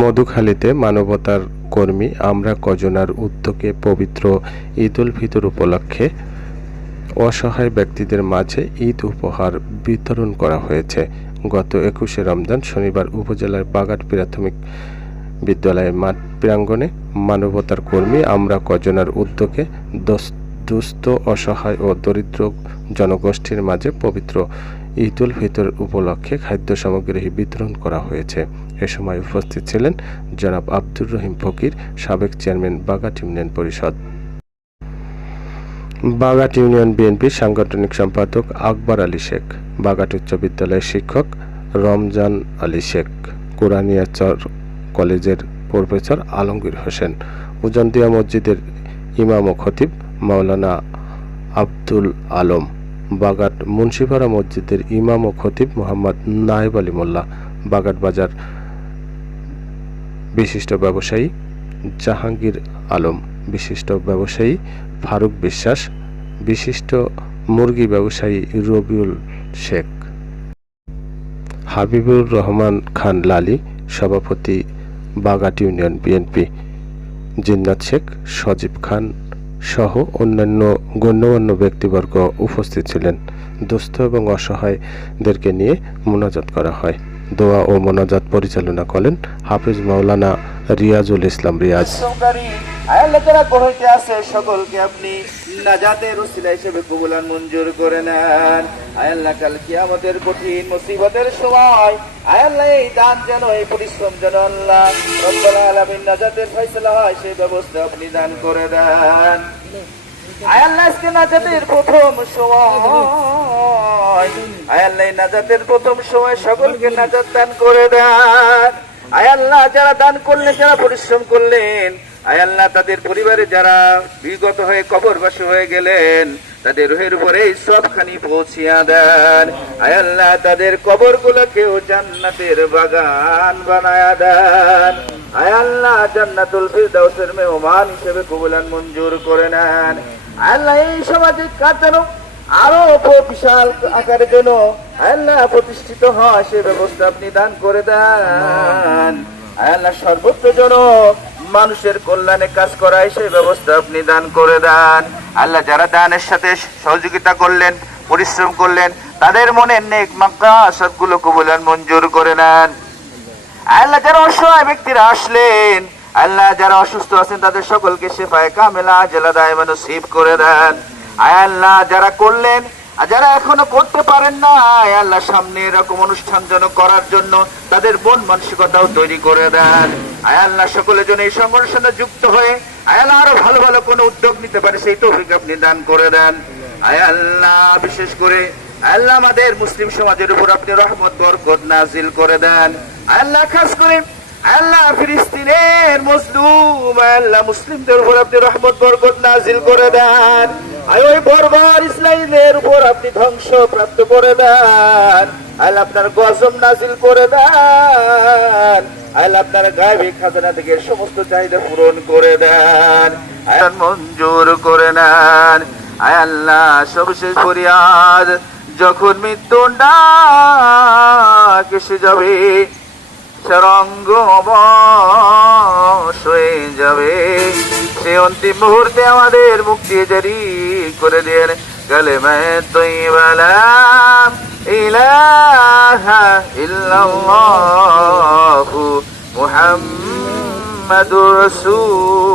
মধুখালীতে মানবতার কর্মী আমরা কজনার উদ্যোগে পবিত্র ঈদ উল ফিতর উপলক্ষে অসহায় ব্যক্তিদের মাঝে ঈদ উপহার বিতরণ করা হয়েছে। গত ২১শে রমজান শনিবার উপজেলার বাগাট প্রাথমিক বিদ্যালয়ের মাঠ প্রাঙ্গণে মানবতার কর্মী আমরা কজনার উদ্যোগে দুস্থ, অসহায় ও দরিদ্র জনগোষ্ঠীর মাঝে পবিত্র ঈদ উল ফিতর উপলক্ষে খাদ্য সামগ্রী বিতরণ করা হয়েছে। এ সময় উপস্থিত ছিলেন জনাব আব্দুর রহিম ফকির, সাবেক চেয়ারম্যান বাগাট ইউনিয়ন পরিষদ, বাগাট ইউনিয়ন বিএনপির সাংগঠনিক সম্পাদক আকবর আলী শেখ, বাগাট উচ্চ বিদ্যালয়ের শিক্ষক রমজান আলী শেখ, কোরআনিয়া কলেজের প্রফেসর আলমগীর হোসেন, উজন্তিয়া মসজিদের ইমাম ও খতিব মাওলানা আব্দুল আলম, বাগাট মুন্সিপাড়া মসজিদের ইমাম ও খতিব মোহাম্মদ নায়েব আলী মোল্লা, বাগাট বাজার বিশিষ্ট ব্যবসায়ী জাহাঙ্গীর আলম, বিশিষ্ট ব্যবসায়ী ফারুক বিশ্বাস, বিশিষ্ট মুরগি ব্যবসায়ী রবিউল শেখ, হাবিবুর রহমান খান লালী, সভাপতি বাগাট ইউনিয়ন বিএনপি জিন্নাত শেখ, সজীব খান সহ অন্যান্য গণ্যমান্য ব্যক্তিবর্গ উপস্থিত ছিলেন। দুস্থ এবং অসহায়দেরকে নিয়ে মোনাজাত করা হয়। দোয়া ও মোনাজাত পরিচালনা করেন হাফিজ মাওলানা রিয়াজুল ইসলাম রিয়াজ। আল্লাহ যারা গহীতে আছে সকলকে আপনি নাজাতের উসিলা হিসেবে কবুলান মঞ্জুর করে নেন। আল্লাহ কাল কিয়ামতের কঠিন মুসিবতের সময় আল্লাহ এই দান যেন, এই পরিশ্রম যেন আল্লাহ রব্বুল আলামিন নাজাতের ফয়সালা হয় সেই ব্যবস্থা আপনি দান করে দেন। আল্লাহ আজকে নাজাতের প্রথম সময়, আল্লাহ নাজাতের প্রথম সময় সকলকে নাজাত দান করে দেন। আল্লাহ যারা দান করলেন, যারা পরিশ্রম করলেন, আল্লাহ তাদের পরিবারে যারা বিগত হয়ে কবরবাসী হয়ে গেলেন তাদের রুহের উপরে সবখানি পৌঁছিয়া দেন। আল্লাহ তাদের কবরগুলোকেও জান্নাতের বাগান বানায়া দেন। আল্লাহ জান্নাতুল ফিরদাউসের মেহমান হিসেবে কবুলান মঞ্জুর করে নেন। আল্লাহ এই সামাজিক কাজ আরো বিশাল আকারে যেন আল্লাহ প্রতিষ্ঠিত হয় সে ব্যবস্থা আপনি দান করে দেন। আল্লাহ সর্বত্র যেন মানুষের কল্যাণে কাজ করায় সেই ব্যবস্থা আপনি দান করে দেন। আল্লাহ যারা দানের সাথে সহযোগিতা করলেন, পরিশ্রম করলেন, তাদের মনের নেক মাকসাদগুলো কবুলান মঞ্জুর করে নেন। আল্লাহ যারা অসহায় ব্যক্তিরা আসলেন, আল্লাহ যারা অসুস্থ আছেন তাদের সকলকে শিফায়ে কামিলা আজলা দায়েমা নসিব করে দেন। আল্লাহ যারা করলেন আর যারা এখনো করতে পারেন না, আল্লাহ সামনে এরকম অনুষ্ঠান যেন করার জন্য তাদের মন মানসিকতাও তৈরি করে দেন। আল্লাহ সকলের জন্য এই সংগঠনের যুক্ত হয়ে আল্লাহ আরো ভালো ভালো কোনো উদ্যোগ নিতে পারে সেই তৌফিক আপনি দান করে দেন। আল্লাহ বিশেষ করে আল্লাহ আমাদের মুসলিম সমাজের উপর আপনি রহমত বরকত নাজিল করে দেন। আল্লাহ খাস করে আল্লাহ ফিলিস্তিনের মজলুম আল্লাহ মুসলিমদের উপর আপনি রহমত বরকত নাজিল করে দেন। ওই বর্বর ইসরায়েলের উপর আপনি ধ্বংস প্রাপ্ত করে দেন। আল্লাহ আপনার গজব নাজিল করে দেন। আল্লাহ আপনার গায়বী খাজানা থেকে সমস্ত চাহিদা পূরণ করে দেন, মঞ্জুর করে নেন। আল্লাহ সবশেষ ফরিয়াদ যখন মৃত্যু ডাক এসে যাবে, সরঙ্গ অবশ হয়ে যাবে, সে অন্তিম মুহূর্তে আমাদের মুক্তি জারি করে দেন। কালেমায়ে তাইয়্যিবা লা ইলাহা ইল্লাল্লাহু মুহাম্মাদুর রাসূল